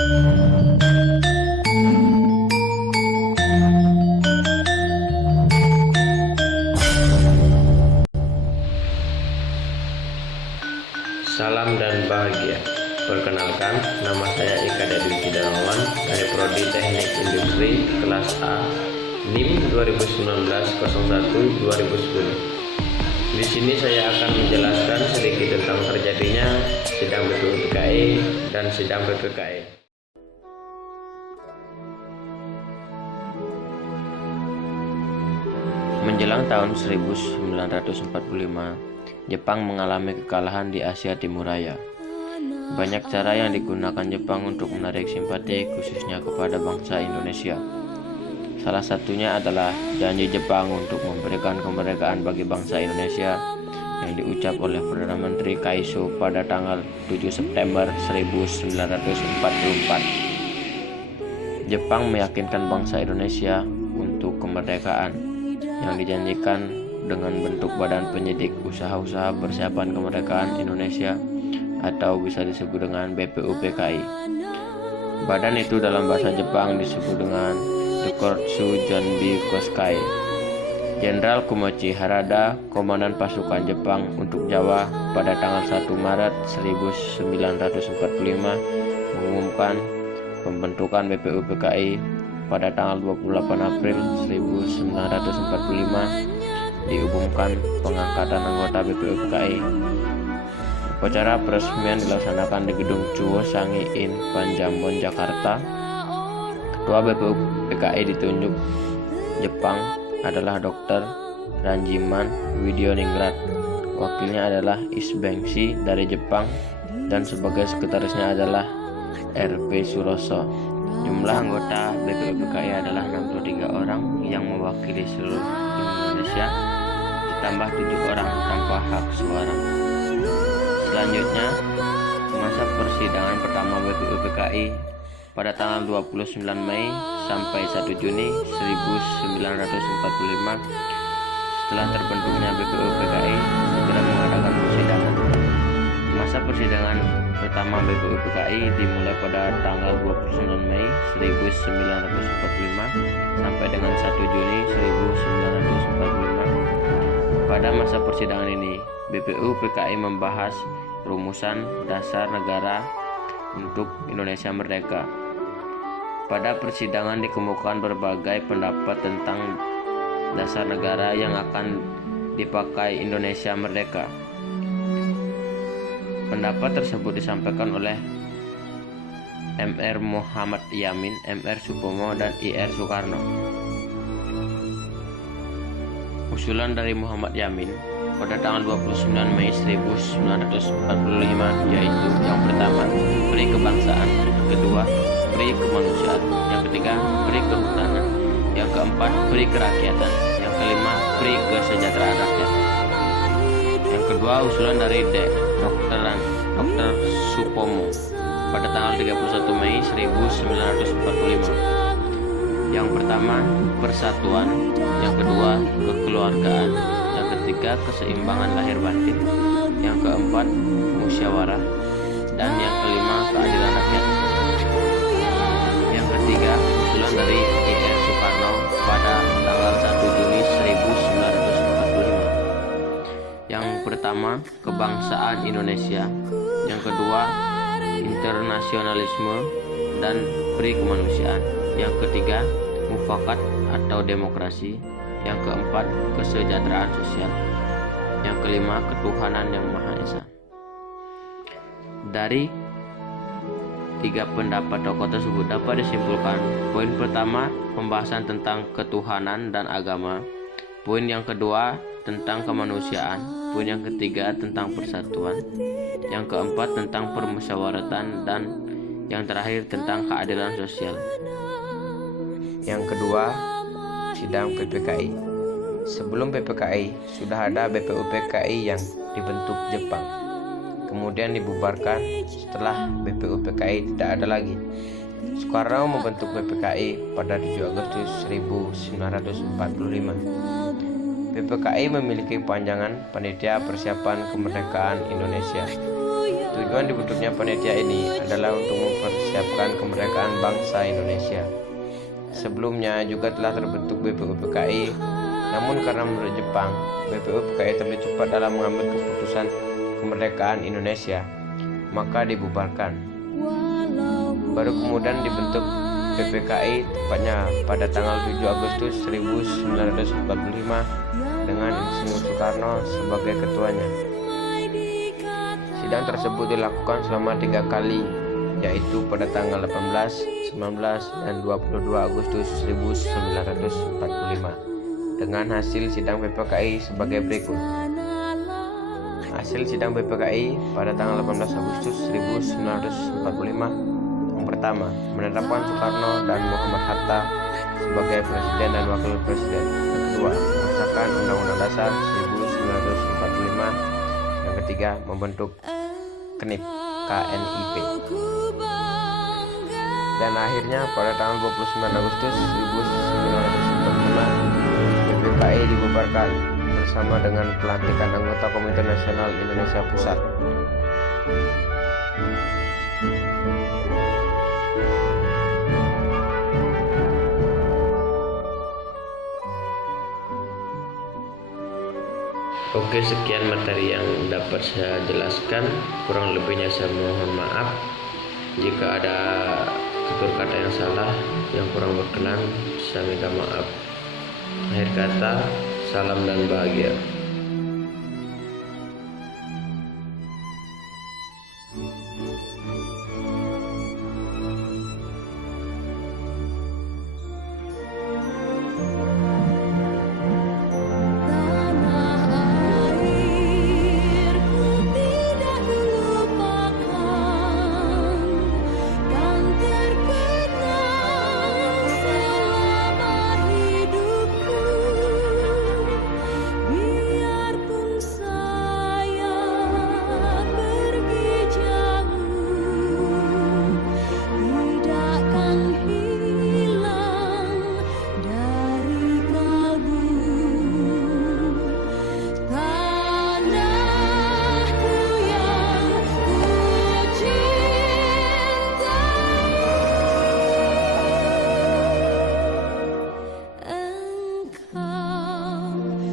Salam dan bahagia. Perkenalkan, nama saya Ika Dwi Darmawan dari Prodi Teknik Industri kelas A, NIM 2019-01-2010. Di sini saya akan menjelaskan sedikit tentang terjadinya sidang BPUPKI dan sidang PPKI. Menjelang tahun 1945, Jepang mengalami kekalahan di Asia Timur Raya. Banyak cara yang digunakan Jepang untuk menarik simpati khususnya kepada bangsa Indonesia. Salah satunya adalah janji Jepang untuk memberikan kemerdekaan bagi bangsa Indonesia yang diucap oleh Perdana Menteri Kaiso pada tanggal 7 September 1944. Jepang meyakinkan bangsa Indonesia untuk kemerdekaan yang dijanjikan dengan bentuk badan penyidik usaha-usaha persiapan kemerdekaan Indonesia atau bisa disebut dengan BPUPKI. Badan itu dalam bahasa Jepang disebut dengan Dokotsu Jonbi Koskai. Jenderal Kumochi Harada, komandan pasukan Jepang untuk Jawa pada tanggal 1 Maret 1945 mengumumkan pembentukan BPUPKI. Pada tanggal 28 April 1945 diumumkan pengangkatan anggota BPUPKI. Upacara peresmian dilaksanakan di Gedung Chuo Sangi In Panjambon, Jakarta. Ketua BPUPKI ditunjuk Jepang adalah Dr. Ranjiman Widyoningrat. Wakilnya adalah Isbengshi dari Jepang dan sebagai sekretarisnya adalah R.P. Suroso. Jumlah anggota BPUPKI adalah 63 orang yang mewakili seluruh Indonesia, ditambah 7 orang tanpa hak suara. Selanjutnya, masa persidangan pertama BPUPKI pada tanggal 29 Mei sampai 1 Juni 1945. Setelah terbentuknya BPUPKI, segera mengadakan persidangan. Masa persidangan pertama BPUPKI dimulai pada tanggal 29 Mei 1945 sampai dengan 1 Juni 1945. Pada masa persidangan ini, BPUPKI membahas rumusan dasar negara untuk Indonesia merdeka. Pada persidangan dikemukakan berbagai pendapat tentang dasar negara yang akan dipakai Indonesia merdeka. Pendapat tersebut disampaikan oleh Mr. Muhammad Yamin, Mr. Supomo, dan Ir Soekarno. Usulan dari Muhammad Yamin pada tanggal 29 Mei 1945 yaitu yang pertama, peri kebangsaan, yang kedua, peri kemanusiaan, yang ketiga, peri kehutanan, yang keempat, peri kerakyatan, yang kelima, peri kesejahteraan rakyat. Yang kedua, usulan dari Dr. Supomo pada tanggal 31 Mei 1945. Yang pertama, persatuan, yang kedua, kekeluargaan, yang ketiga, keseimbangan lahir batin, yang keempat, musyawarah, dan yang kelima, keadilan rakyat. Yang ketiga, usulan dari Ir Soekarno pada tanggal 1 Juni 1945. Yang pertama, kebangsaan Indonesia, yang kedua, internasionalisme dan peri kemanusiaan, yang ketiga, mufakat atau demokrasi, yang keempat, kesejahteraan sosial, yang kelima, ketuhanan yang Maha Esa. Dari tiga pendapat tokoh tersebut dapat disimpulkan, poin pertama, pembahasan tentang ketuhanan dan agama, poin yang kedua tentang kemanusiaan, poin yang ketiga tentang persatuan, yang keempat tentang permusyawaratan, dan yang terakhir tentang keadilan sosial. Yang kedua, sidang PPKI. Sebelum PPKI sudah ada BPUPKI yang dibentuk Jepang, kemudian dibubarkan setelah BPUPKI tidak ada lagi. Soekarno membentuk PPKI pada 7 Agustus 1945. PPKI memiliki panjangan panitia persiapan kemerdekaan Indonesia. Tujuan dibentuknya panitia ini adalah untuk mempersiapkan kemerdekaan bangsa Indonesia. Sebelumnya juga telah terbentuk BPUPKI, namun karena menurut Jepang, BPUPKI terlalu cepat dalam mengambil keputusan kemerdekaan Indonesia, maka dibubarkan. Baru kemudian dibentuk PPKI tepatnya pada tanggal 7 Agustus 1945 dengan Insinyur Soekarno sebagai ketuanya. Sidang tersebut dilakukan selama 3 kali, yaitu pada tanggal 18, 19, dan 22 Agustus 1945 dengan hasil sidang PPKI sebagai berikut. Hasil sidang PPKI pada tanggal 18 Agustus 1945. Yang pertama, menetapkan Soekarno dan Muhammad Hatta sebagai presiden dan wakil presiden. Yang kedua, mengesahkan Undang-Undang Dasar 1945. Yang ketiga, membentuk KNIP. Dan akhirnya pada tanggal 29 Agustus 1945 PPKI dibubarkan bersama dengan pelantikan anggota Komite Nasional Indonesia Pusat. Oke, sekian materi yang dapat saya jelaskan. Kurang lebihnya saya mohon maaf. Jika ada tutur kata yang salah, yang kurang berkenan, saya minta maaf. Akhir kata, salam dan bahagia.